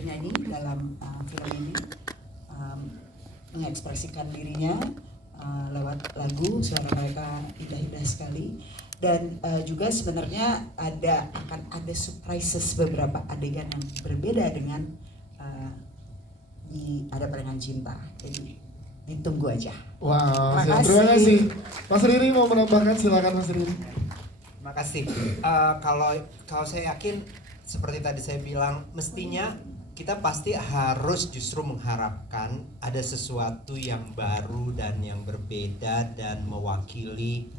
bernyanyi dalam film ini, mengekspresikan dirinya lewat lagu. Suara mereka indah-indah sekali. Dan juga sebenarnya akan ada surprises, beberapa adegan yang berbeda dengan di Ada Barengan Cinta. Jadi ditunggu aja. Wow, terima kasih. Mas Riri mau menambahkan, silakan Mas Riri. Terima kasih. Kalau saya yakin seperti tadi saya bilang, mestinya kita pasti harus justru mengharapkan ada sesuatu yang baru dan yang berbeda dan mewakili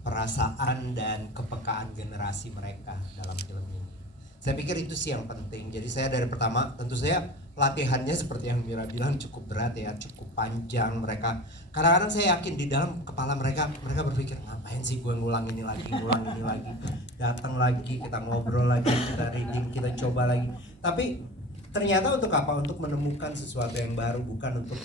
perasaan dan kepekaan generasi mereka dalam film ini. Saya pikir itu sih yang penting. Jadi saya dari pertama, tentu saya latihannya seperti yang Mira bilang cukup berat ya, cukup panjang. Mereka kadang-kadang saya yakin di dalam kepala mereka berpikir, ngapain sih gue ngulang ini lagi, datang lagi, kita ngobrol lagi, kita reading, kita coba lagi. Tapi ternyata untuk apa? Untuk menemukan sesuatu yang baru, bukan untuk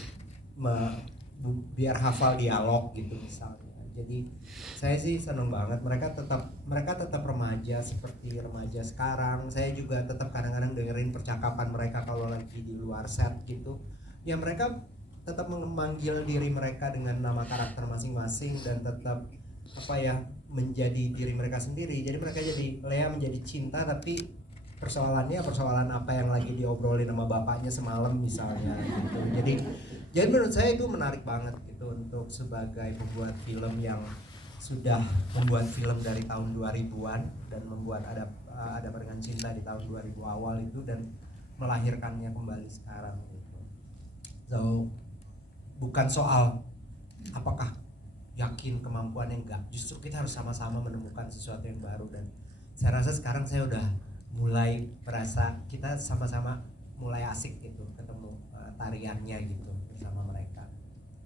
biar hafal dialog gitu misalnya. Jadi saya sih seneng banget, mereka tetap remaja seperti remaja sekarang. Saya juga tetap kadang-kadang dengerin percakapan mereka kalau lagi di luar set gitu. Ya mereka tetap memanggil diri mereka dengan nama karakter masing-masing dan tetap menjadi diri mereka sendiri. Jadi mereka jadi Lea menjadi cinta, tapi persoalannya persoalan apa yang lagi diobrolin sama bapaknya semalam misalnya gitu. Jadi menurut saya itu menarik banget gitu untuk sebagai pembuat film yang sudah membuat film dari tahun 2000-an dan membuat ada Barengan Cinta di tahun 2000 awal itu dan melahirkannya kembali sekarang gitu. So bukan soal apakah yakin kemampuannya, enggak, justru kita harus sama-sama menemukan sesuatu yang baru. Dan saya rasa sekarang saya udah mulai merasa kita sama-sama mulai asik gitu ketemu tariannya gitu bersama mereka.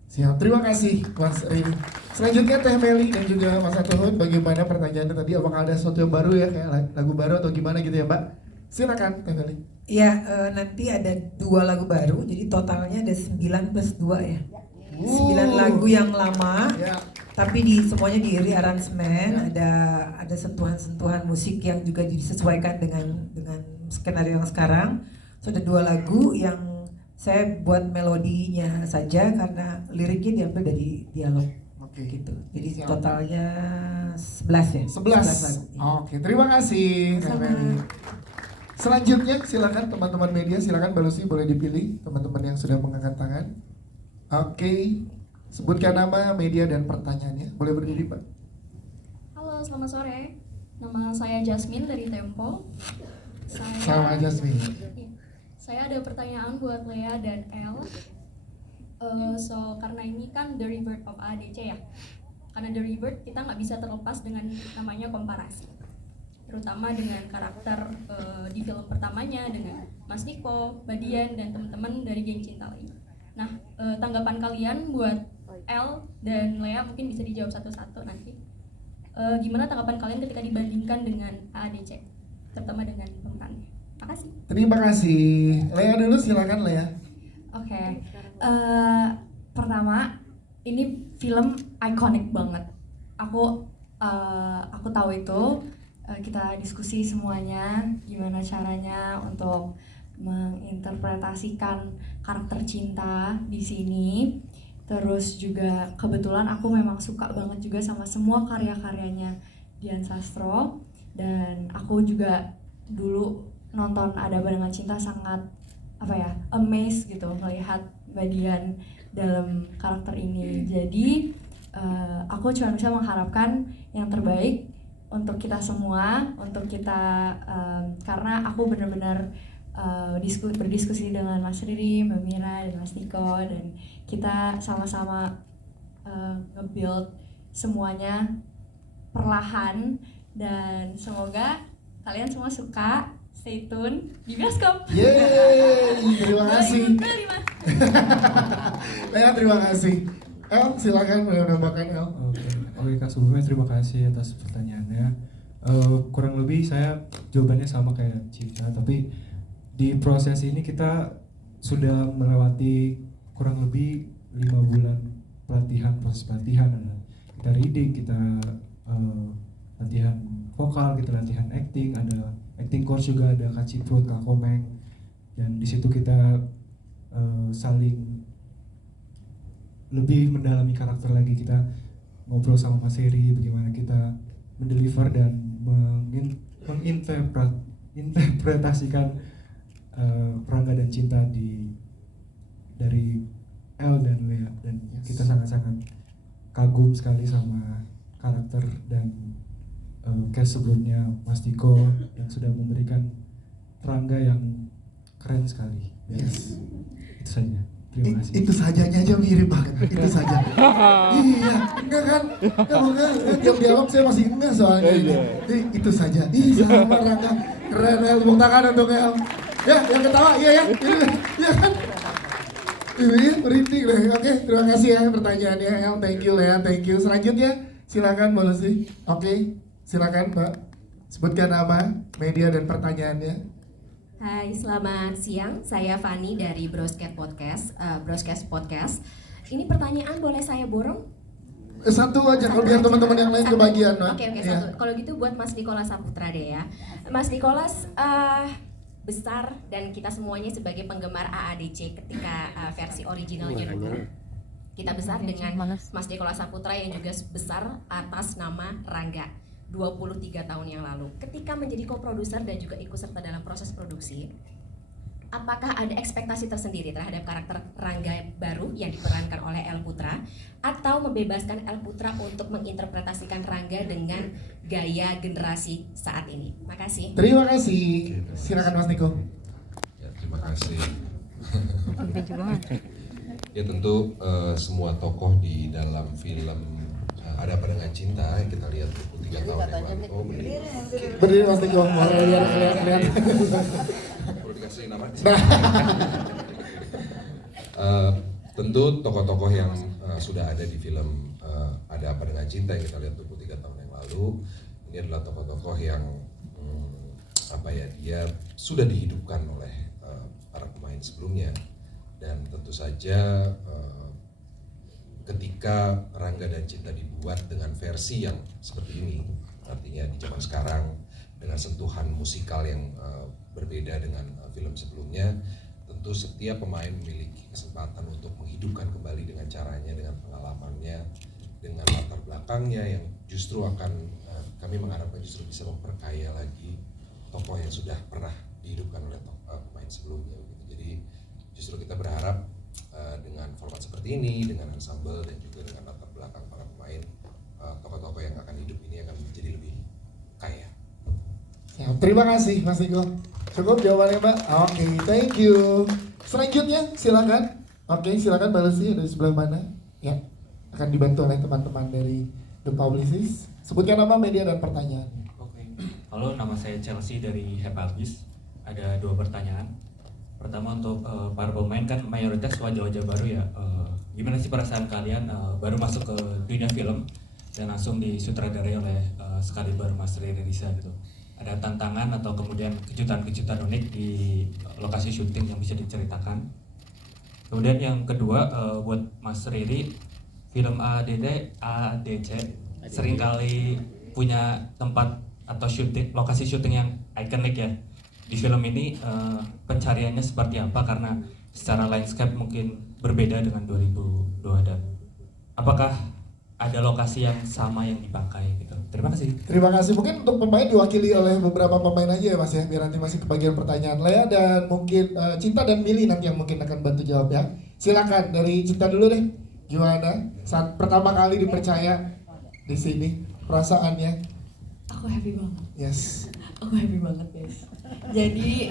Siap, terima kasih Mas Riri. Selanjutnya Teh Meli dan juga Mas Atuhud, bagaimana pertanyaannya tadi? Apakah ada sesuatu yang baru ya, kayak lagu baru atau gimana gitu ya Mbak? Silakan Teh Meli. Ya, nanti ada 2 lagu baru, jadi totalnya ada 9 plus 2 ya. 9 lagu yang lama, tapi semuanya di rearrangement, ada sentuhan-sentuhan musik yang juga disesuaikan dengan skenario yang sekarang. So ada 2 lagu yang saya buat melodinya saja karena liriknya diambil dari dialog. Gitu. Jadi totalnya 11 ya. 11 lagu. Oke, terima kasih Teh Meli. Selanjutnya silakan teman-teman media, silakan Mbak Lucy boleh dipilih teman-teman yang sudah mengangkat tangan. Oke, sebutkan nama, media, dan pertanyaannya. Boleh berdiri Pak. Halo, selamat sore. Nama saya Jasmine dari Tempo. Sama Jasmine. Saya ada pertanyaan buat Lea dan El. Karena ini kan The Rebirth of ADC ya. Karena The Rebirth kita nggak bisa terlepas dengan namanya komparasi. Terutama dengan karakter di film pertamanya dengan Mas Niko, Badian, dan teman-teman dari geng cinta lainnya. Nah, tanggapan kalian buat El dan Lea mungkin bisa dijawab satu-satu nanti. Gimana tanggapan kalian ketika dibandingkan dengan AADC, terutama dengan pemerannya? Makasih. Terima kasih. Lea dulu, silakan Lea. Oke. Pertama, ini film ikonik banget. Aku tahu itu. Kita diskusi semuanya gimana caranya untuk menginterpretasikan karakter cinta di sini. Terus juga kebetulan aku memang suka banget juga sama semua karya-karyanya Dian Sastro, dan aku juga dulu nonton Ada Barengan Cinta sangat amazed gitu melihat Badian dalam karakter ini. Jadi aku cuma bisa mengharapkan yang terbaik untuk kita semua, untuk kita karena aku benar-benar berdiskusi dengan Mas Riri, Mbak Mira, dan Mas Niko, dan kita sama-sama nge-build semuanya perlahan, dan semoga kalian semua suka. Stay tune di bioskop. Yeay, terima kasih. 2025. Lea, terima kasih. El, silakan menambahkan El. Oke Kak, sebelumnya terima kasih atas pertanyaannya. Kurang lebih saya jawabannya sama kayak Cinta, tapi di proses ini kita sudah melewati kurang lebih 5 bulan pelatihan, proses pelatihan. Kita reading, kita latihan vokal, kita latihan acting, ada acting course juga, ada Kak Ciprut, Kak Komeng, dan di situ kita saling lebih mendalami karakter lagi. Kita ngobrol sama Mas Heri bagaimana kita mendeliver dan menginterpretasikan Rangga dan Cinta dari El dan Lea, dan kita sangat-sangat kagum sekali sama karakter dan cast sebelumnya Mas Diko yang sudah memberikan Rangga yang keren sekali. Yes. Itu saja. Terima kasih. Itu sajanya aja mirip banget. Itu saja. Iya, enggak kan? Enggak. Tiap dialog saya masih enggak soalnya ini. Itu saja. Sama Rangga. Keren El, tepuk tangan untuk El. Ya, yang ketawa, iya ya. Iya kan? Iya, merinding deh. Oke, terima kasih ya pertanyaannya El. Thank you Lea, thank you. Selanjutnya, silakan Mbak Lucy. Oke, silakan Mbak. Sebutkan nama, media dan pertanyaannya. Hai, selamat siang. Saya Fani dari Broadcast Podcast. Ini pertanyaan boleh saya borong? Satu aja, kalau biar teman-teman yang lain kebagian, Mbak. Oke, Iya. satu. Kalau gitu buat Mas Nicholas Saputra deh ya. Mas Nicholas besar dan kita semuanya sebagai penggemar AADC ketika versi originalnya dulu. Kita besar dengan Mas Nicholas Saputra yang juga besar atas nama Rangga 23 tahun yang lalu. Ketika menjadi co-produser dan juga ikut serta dalam proses produksi, apakah ada ekspektasi tersendiri terhadap karakter Rangga baru yang diperankan oleh El Putra, atau membebaskan El Putra untuk menginterpretasikan Rangga dengan gaya generasi saat ini? Makasih. Terima kasih. Silakan Mas Niko. Ya, terima kasih. Ya tentu semua tokoh di dalam film Ada Apa Dengan Cinta yang kita lihat 23 tahun yang lalu. Oh, Berdiri Mas Niko, mau lihat. Perlu dikasih nama? Tentu tokoh-tokoh yang sudah ada di film Ada Apa Dengan Cinta yang kita lihat 23 tahun yang lalu, ini adalah tokoh-tokoh yang dia sudah dihidupkan oleh para pemain sebelumnya, dan tentu saja ketika Rangga dan Cinta dibuat dengan versi yang seperti ini, artinya di zaman sekarang dengan sentuhan musikal yang berbeda dengan film sebelumnya, tentu setiap pemain memiliki kesempatan untuk menghidupkan kembali dengan caranya, dengan pengalamannya, dengan latar belakangnya yang justru akan kami mengharapkan justru bisa memperkaya lagi tokoh yang sudah pernah dihidupkan oleh pemain sebelumnya. Jadi justru kita berharap dengan format seperti ini, dengan ensemble dan juga dengan latar belakang para pemain, tokoh-tokoh yang akan hidup ini akan menjadi lebih kaya. Ya, terima kasih Mas Niko. Cukup jawabannya Mbak. Oke, thank you. Selanjutnya silakan. Oke, silakan Mbak Lucy dari sebelah mana? Ya, akan dibantu oleh teman-teman dari The Publicist. Sebutkan nama, media dan pertanyaan. Oke. Halo, nama saya Chelsea dari Hepagis. Ada 2 pertanyaan. Pertama untuk para pemain, kan mayoritas wajah-wajah baru ya. Gimana sih perasaan kalian baru masuk ke dunia film dan langsung disutradarai oleh sekaliber Mas Riri Riza gitu? Ada tantangan atau kemudian kejutan-kejutan unik di lokasi syuting yang bisa diceritakan? Kemudian yang kedua buat Mas Riri, film ADC seringkali punya tempat atau lokasi syuting yang ikonik ya. Di film ini pencariannya seperti apa, karena secara landscape mungkin berbeda dengan 2002, dan apakah ada lokasi yang sama yang dipakai gitu. Terima kasih. Terima kasih. Mungkin untuk pemain diwakili oleh beberapa pemain aja ya Mas ya, biar nanti masih kebagian pertanyaan Lea dan mungkin Cinta dan Mili nanti yang mungkin akan bantu jawab ya. Silakan dari Cinta dulu deh. Gimana saat pertama kali dipercaya di sini, perasaannya? Aku happy banget. Yes. Aku happy banget guys. Jadi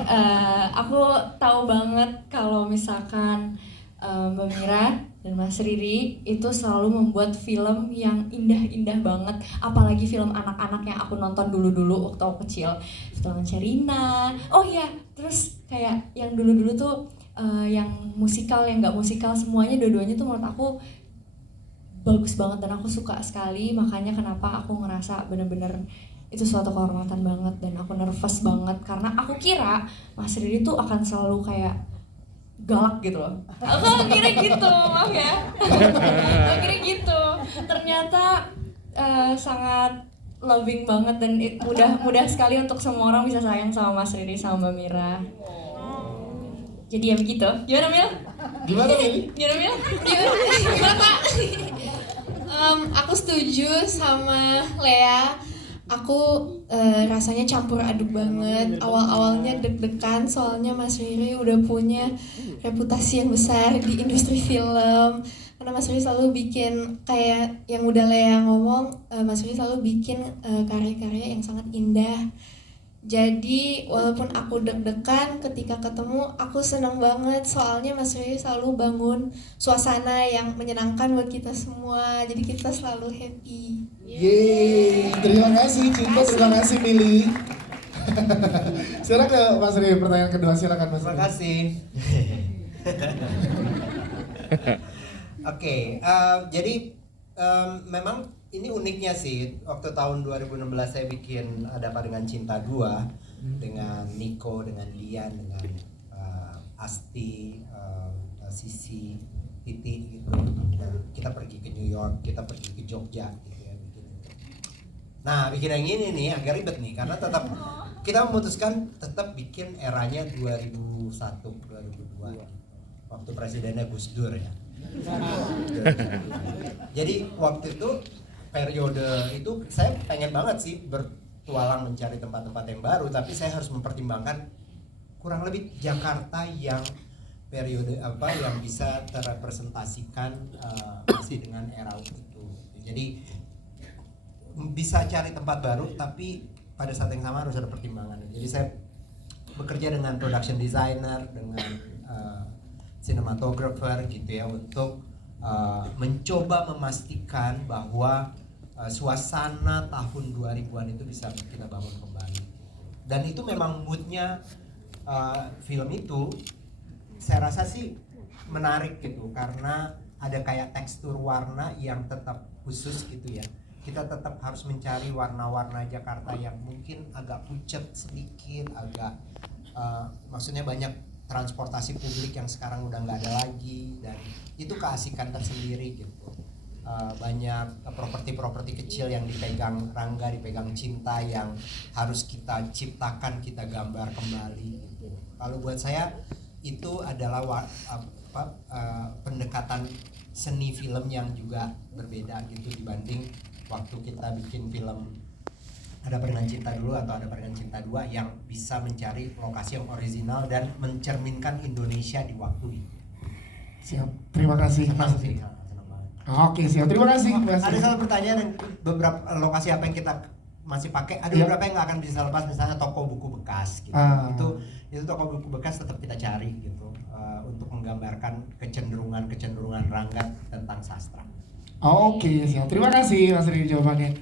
aku tahu banget kalau misalkan Mbak Mira dan Mas Riri itu selalu membuat film yang indah-indah banget. Apalagi film anak-anak yang aku nonton dulu-dulu waktu aku kecil. Film Sherina. Oh iya, terus kayak yang dulu-dulu tuh yang musikal, yang nggak musikal, semuanya dua-duanya tuh menurut aku bagus banget dan aku suka sekali. Makanya kenapa aku ngerasa bener-bener itu suatu kehormatan banget, dan aku nervous banget karena aku kira Mas Riri tuh akan selalu kayak galak gitu loh. Aku kira gitu, maaf ya. Aku kira gitu. Ternyata sangat loving banget dan mudah sekali untuk semua orang bisa sayang sama Mas Riri sama Mbak Mira. Jadi ya begitu. Gimana Mil? Gimana Mili? Gimana Mil? Gimana Kak? Aku setuju sama Lea. Aku rasanya campur aduk banget. Awal-awalnya deg-degan soalnya Mas Riri udah punya reputasi yang besar di industri film. Karena Mas Riri selalu bikin kayak yang udah Lea ngomong, Mas Riri selalu bikin karya-karya yang sangat indah. Jadi walaupun aku deg-degan ketika ketemu, aku senang banget soalnya Mas Riri selalu bangun suasana yang menyenangkan buat kita semua. Jadi kita selalu happy. Yeay, terima kasih Cinta, terima kasih Mili. Sekarang ke Mas Riri, pertanyaan kedua silakan Mas Terima Riri. kasih. Oke, jadi memang ini uniknya sih, waktu tahun 2016 saya bikin Ada Apa Dengan Cinta 2 dengan Nico, dengan Dian, dengan Asti, Sisi, Titi gitu. Nah, kita pergi ke New York, kita pergi ke Jogja gitu ya, bikin itu. Nah, bikin yang ini nih agak ribet nih karena tetap kita memutuskan tetap bikin eranya 2001, 2002 waktu presidennya Gus Dur ya. Jadi waktu itu periode itu saya pengen banget sih bertualang mencari tempat-tempat yang baru, tapi saya harus mempertimbangkan kurang lebih Jakarta yang periode apa yang bisa terrepresentasikan masih dengan era itu. Jadi bisa cari tempat baru, tapi pada saat yang sama harus ada pertimbangan. Jadi saya bekerja dengan production designer, dengan cinematographer gitu ya, untuk mencoba memastikan bahwa suasana tahun 2000-an itu bisa kita bangun kembali. Dan itu memang moodnya film itu saya rasa sih menarik gitu, karena ada kayak tekstur warna yang tetap khusus gitu ya. Kita tetap harus mencari warna-warna Jakarta yang mungkin agak pucat sedikit, agak maksudnya banyak transportasi publik yang sekarang udah nggak ada lagi, dan itu keasikan tersendiri gitu. Banyak properti-properti kecil yang dipegang Rangga, dipegang Cinta, yang harus kita ciptakan, kita gambar kembali gitu. Kalau buat saya itu adalah pendekatan seni film yang juga berbeda gitu dibanding waktu kita bikin film Ada Apa Dengan Cinta dulu atau Ada Apa Dengan Cinta 2 yang bisa mencari lokasi yang original dan mencerminkan Indonesia di waktu itu. Siap, terima kasih Mas Senang sih, Riri. senang banget. Oke siap, terima kasih Mas Ada Riri. satu pertanyaan yang beberapa lokasi apa yang kita masih pakai, ada Iya. beberapa yang nggak akan bisa lepas, misalnya toko buku bekas gitu. Ah. Itu toko buku bekas tetap kita cari gitu untuk menggambarkan kecenderungan Rangga tentang sastra. Oke siap, terima kasih Mas Riri jawabannya.